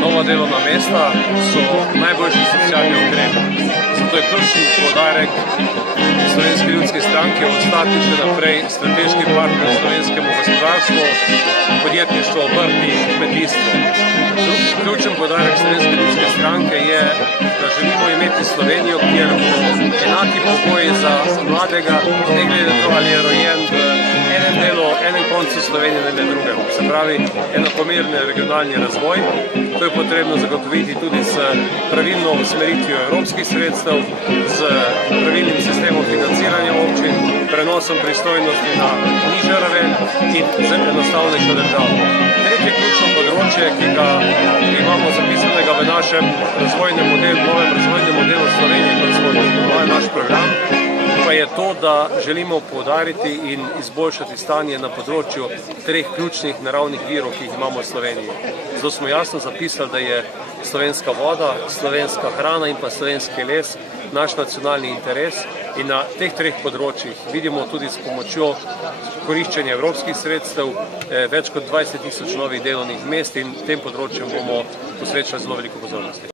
Nova delovna mesta so najboljši socialni ukrep. Zato je ključni poudarek Slovenske ljudske stranke ostati še naprej strateški partner slovenskemu gospodarstvu, podjetništvu, obrti, kmetijstvu. Ključen poudarek Slovenske ljudske stranke je, da želimo imeti Slovenijo, kjer bodo enaki pogoji za mladega, ne glede na to, ali je rojen v enem delu, enem koncu Slovenije, ne drugem. Se pravi, enakomeren regionalni razvoj. To je potrebno zagotoviti tudi s pravilno usmeritvijo evropskih sredstev, z pravilnim sistemom financiranja občin, prenosom pristojnosti na nižjo raven in z enostavnejšo državo. Tretje ključno področje, ki ga imamo zapisanega v našem razvojnem modelu, novem razvojnem modelu Slovenije, kot smo imenovali naš program, pa je to, da želimo poudariti in izboljšati stanje na področju treh ključnih naravnih virov, ki jih imamo v Sloveniji. Zato smo jasno zapisali, da je slovenska voda, slovenska hrana in pa slovenski les naš nacionalni interes in na teh treh področjih vidimo tudi s pomočjo koriščenja evropskih sredstev več kot 20 000 novih delovnih mest in tem področjem bomo posvečali zelo veliko pozornosti.